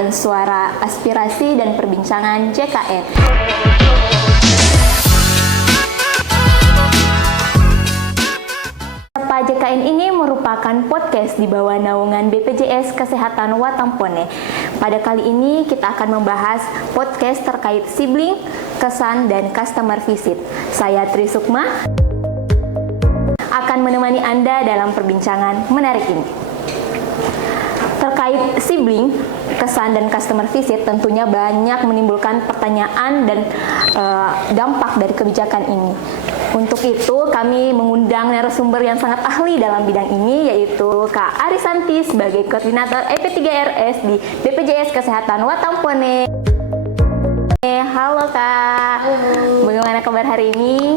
JKN, suara aspirasi dan perbincangan JKN. Sapa JKN ini merupakan podcast di bawah naungan BPJS Kesehatan Watampone. Pada kali ini kita akan membahas podcast terkait sibling, kesan, dan customer visit. Saya Tri Sukma akan menemani Anda dalam perbincangan menarik ini. Terkait sibling, kesan, dan customer visit tentunya banyak menimbulkan pertanyaan dan dampak dari kebijakan ini. Untuk itu kami mengundang narasumber yang sangat ahli dalam bidang ini, yaitu Kak Arisanti sebagai Koordinator EP3RS di BPJS Kesehatan Watampone. Halo Kak, bagaimana kabar hari ini?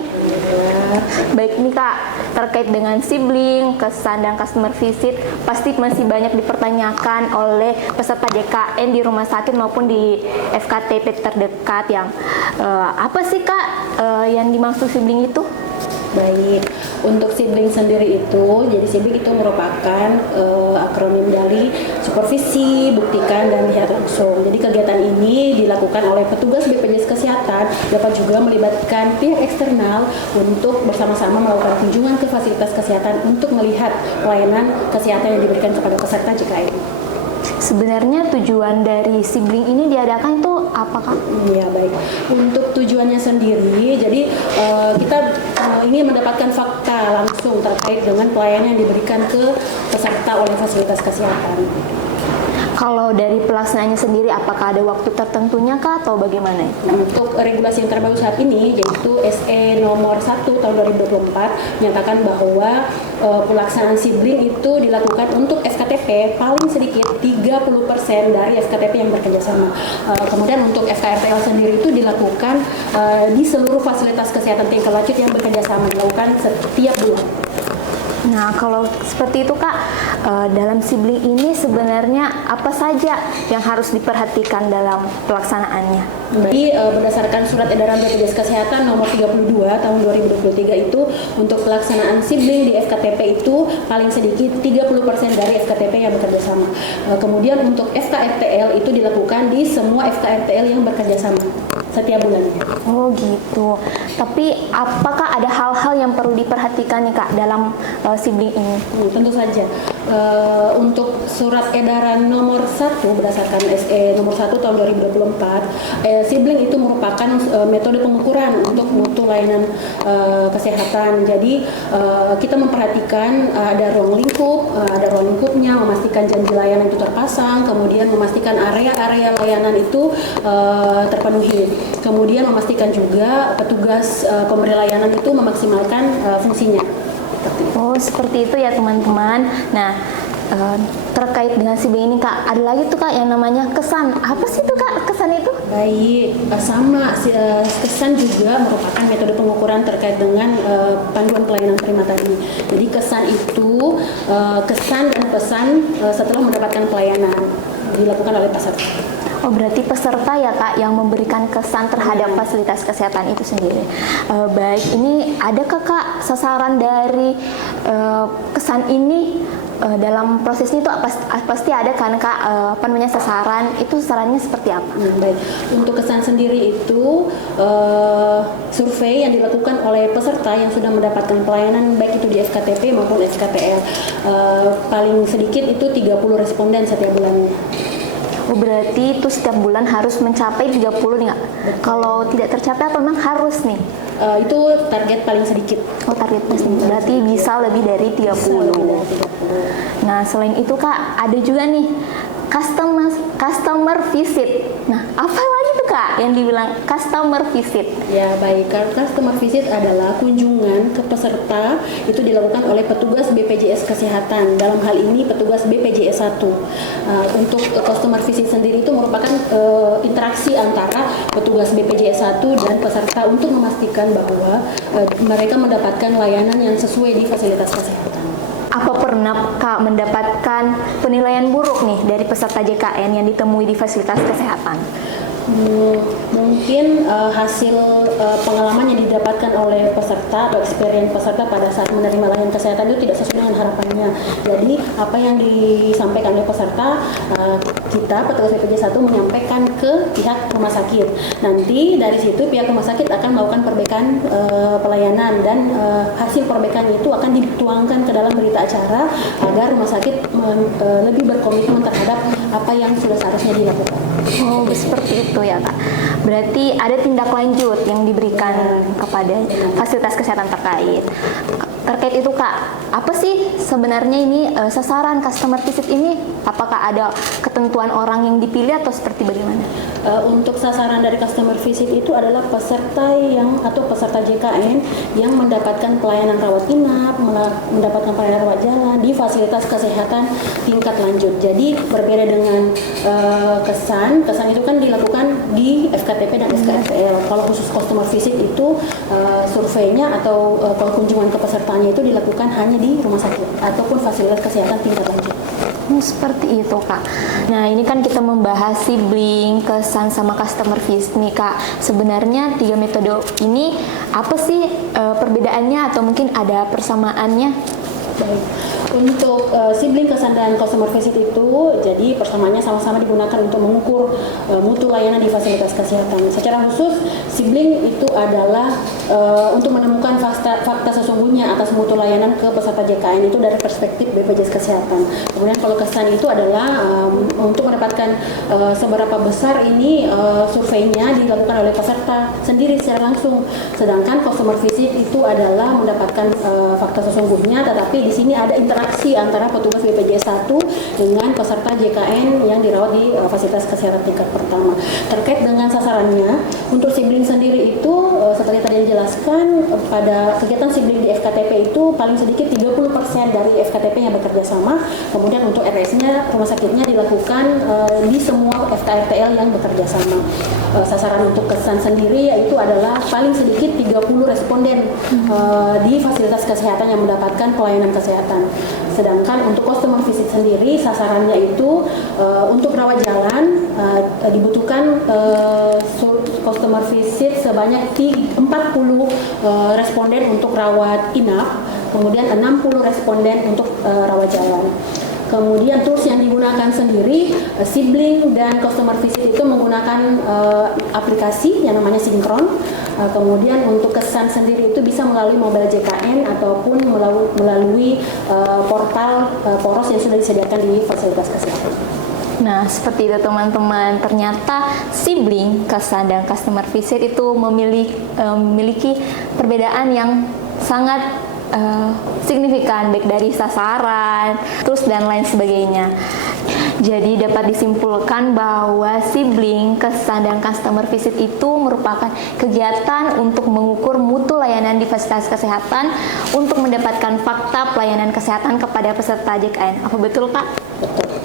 Baik nih Kak, terkait dengan sibling, kesan, dan customer visit pasti masih banyak dipertanyakan oleh peserta JKN di rumah sakit maupun di FKTP terdekat yang apa sih Kak yang dimaksud sibling itu? Baik, untuk sibling sendiri itu, jadi sibling itu merupakan akronim dari supervisi, buktikan, dan lihat langsung. Jadi kegiatan ini dilakukan oleh petugas BPJS Kesehatan, dapat juga melibatkan pihak eksternal untuk bersama-sama melakukan kunjungan ke fasilitas kesehatan untuk melihat pelayanan kesehatan yang diberikan kepada peserta JKN. Sebenarnya tujuan dari sibling ini diadakan itu apa Kak? Ya baik, untuk tujuannya sendiri, jadi kita ini mendapatkan fakta langsung terkait dengan pelayanan yang diberikan ke peserta oleh fasilitas kesehatan. Kalau dari pelaksanaannya sendiri, apakah ada waktu tertentunya Kak atau bagaimana? Untuk regulasi yang terbaru saat ini, yaitu SE nomor 1 tahun 2024, menyatakan bahwa pelaksanaan sibling itu dilakukan untuk FKTP paling sedikit 30% dari FKTP yang bekerjasama. Kemudian untuk FKRTL sendiri itu dilakukan di seluruh fasilitas kesehatan tingkat lanjut yang bekerjasama, dilakukan setiap bulan. Nah, kalau seperti itu Kak, dalam sibling ini sebenarnya apa saja yang harus diperhatikan dalam pelaksanaannya? Jadi berdasarkan surat edaran BPJS Kesehatan nomor 32 tahun 2023 itu, untuk pelaksanaan sibling di FKTP itu paling sedikit 30% dari FKTP yang bekerja sama. Kemudian untuk FKRTL itu dilakukan di semua FKRTL yang bekerja sama setiap bulannya. Oh gitu. Tapi apakah ada hal-hal yang perlu diperhatikan nih Kak dalam sibling ini? Tentu saja. Untuk surat edaran nomor 1 berdasarkan SE nomor 1 tahun 2024, sibling itu merupakan metode pengukuran untuk mutu layanan kesehatan. Jadi kita memperhatikan ada ruang lingkupnya, memastikan janji layanan itu terpasang, kemudian memastikan area-area layanan itu terpenuhi. Kemudian memastikan juga petugas pemberi layanan itu memaksimalkan fungsinya. Oh seperti itu ya teman-teman. Nah terkait dengan sibling ini Kak, ada lagi tuh Kak yang namanya kesan. Apa sih tuh Kak kesan itu? Baik, sama kesan juga merupakan metode pengukuran terkait dengan panduan pelayanan prima tadi. Jadi kesan itu kesan dan pesan setelah mendapatkan pelayanan dilakukan oleh peserta. Oh berarti peserta ya Kak yang memberikan kesan terhadap fasilitas kesehatan itu sendiri. Baik, ini adakah Kak sasaran dari kesan ini dalam prosesnya itu pasti ada kan Kak sasaran, itu sasarannya seperti apa? Baik, untuk kesan sendiri itu survei yang dilakukan oleh peserta yang sudah mendapatkan pelayanan baik itu di FKTP maupun FKTL, paling sedikit itu 30 responden setiap bulannya. Oh berarti itu setiap bulan harus mencapai 30 nih Kak? Kalau tidak tercapai apa memang harus nih? Itu target paling sedikit. Oh target paling sedikit, berarti bisa lebih dari 30. Nah selain itu Kak, ada juga nih customer visit. Nah apa lagi tuh Kak yang dibilang customer visit? Ya baik, customer visit adalah kunjungan ke peserta itu dilakukan oleh petugas BPJS Kesehatan, dalam hal ini petugas BPJS 1. Untuk customer visit sendiri itu merupakan interaksi antara petugas BPJS 1 dan peserta untuk memastikan bahwa mereka mendapatkan layanan yang sesuai di fasilitas kesehatan. Apa pernah Kak mendapatkan penilaian buruk nih dari peserta JKN yang ditemui di fasilitas kesehatan? Mungkin hasil pengalaman yang didapatkan oleh peserta atau experience peserta pada saat menerima layanan kesehatan itu tidak sesuai dengan harapannya. Jadi apa yang disampaikan oleh peserta, kita petugas BPJS 1 menyampaikan ke pihak rumah sakit. Nanti dari situ pihak rumah sakit akan melakukan perbaikan pelayanan, dan hasil perbaikan itu akan dituangkan ke dalam berita acara agar rumah sakit lebih berkomitmen terhadap apa yang sudah seharusnya dilakukan. Oh, seperti itu ya Kak. Berarti ada tindak lanjut yang diberikan kepada fasilitas kesehatan terkait. Terkait itu Kak, apa sih sebenarnya ini sasaran customer visit ini? Apakah ada ketentuan orang yang dipilih atau seperti bagaimana? Untuk sasaran dari customer visit itu adalah peserta atau peserta JKN yang mendapatkan pelayanan rawat inap, mendapatkan pelayanan rawat jalan di fasilitas kesehatan tingkat lanjut. Jadi berbeda dengan kesan itu kan dilakukan di FKTP dan SKFL. Kalau khusus customer visit itu surveinya atau kunjungan ke pesertanya itu dilakukan hanya di rumah sakit ataupun fasilitas kesehatan tingkat lanjut. Seperti itu Kak. Nah ini kan kita membahas sibling, kesan sama customer visit nih Kak. Sebenarnya 3 metode ini apa sih perbedaannya atau mungkin ada persamaannya? Baik. Untuk sibling, kesan, dan customer visit itu jadi persamaannya sama-sama digunakan untuk mengukur mutu layanan di fasilitas kesehatan. Secara khusus sibling itu adalah untuk menemukan fakta sesungguhnya atas mutu layanan ke peserta JKN itu dari perspektif BPJS Kesehatan. Kemudian kalau kesan itu adalah untuk mendapatkan seberapa besar ini surveinya dilakukan oleh peserta sendiri secara langsung. Sedangkan customer visit itu adalah mendapatkan fakta sesungguhnya, tetapi di sini ada interaksi antara petugas BPJS 1 dengan peserta JKN yang dirawat di fasilitas kesehatan tingkat pertama. Terkait dengan sasarannya, untuk sibling sendiri itu seperti tadi dijelaskan, pada kegiatan sibling di FKTP itu paling sedikit 30% dari FKTP yang bekerja sama. Kemudian untuk RS-nya, rumah sakitnya dilakukan di semua FKRTL yang bekerja sama. Sasaran untuk kesan sendiri yaitu adalah paling sedikit 30 responden di fasilitas kesehatan yang mendapatkan pelayanan kesehatan. Sedangkan untuk customer visit sendiri sasarannya itu untuk rawat jalan dibutuhkan customer visit sebanyak 40 responden untuk rawat inap, kemudian 60 responden untuk rawat jalan. Kemudian tools yang digunakan sendiri, sibling dan customer visit itu menggunakan aplikasi yang namanya Sinkron. Kemudian untuk kesan sendiri itu bisa melalui mobile JKN ataupun melalui portal poros yang sudah disediakan di fasilitas kesehatan. Nah, seperti itu teman-teman. Ternyata sibling, kesan, dan customer visit itu memiliki perbedaan yang sangat signifikan, baik dari sasaran, terus dan lain sebagainya. Jadi dapat disimpulkan bahwa sibling, kesan, dan customer visit itu merupakan kegiatan untuk mengukur mutu layanan di fasilitas kesehatan untuk mendapatkan fakta pelayanan kesehatan kepada peserta JKN. Apa betul Kak? Betul.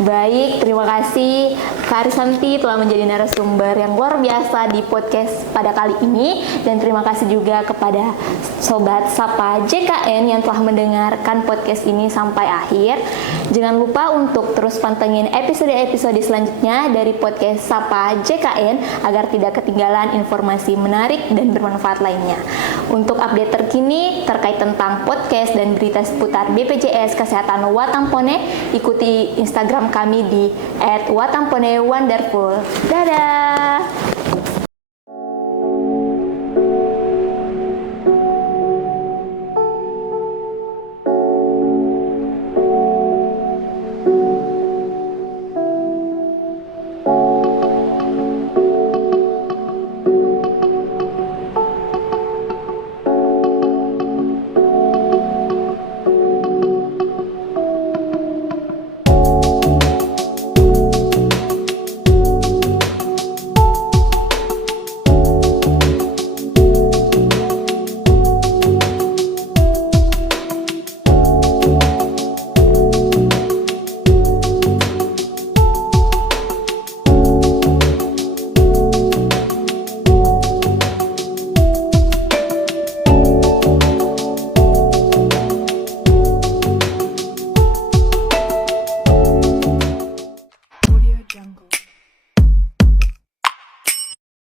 Baik, terima kasih Kak Arisanti telah menjadi narasumber yang luar biasa di podcast pada kali ini, dan terima kasih juga kepada Sobat Sapa JKN yang telah mendengarkan podcast ini sampai akhir. Jangan lupa untuk terus pantengin episode-episode selanjutnya dari podcast Sapa JKN agar tidak ketinggalan informasi menarik dan bermanfaat lainnya. Untuk update terkini terkait tentang podcast dan berita seputar BPJS Kesehatan Watampone, ikuti Instagram kami di @watamponewonderful. Dadah!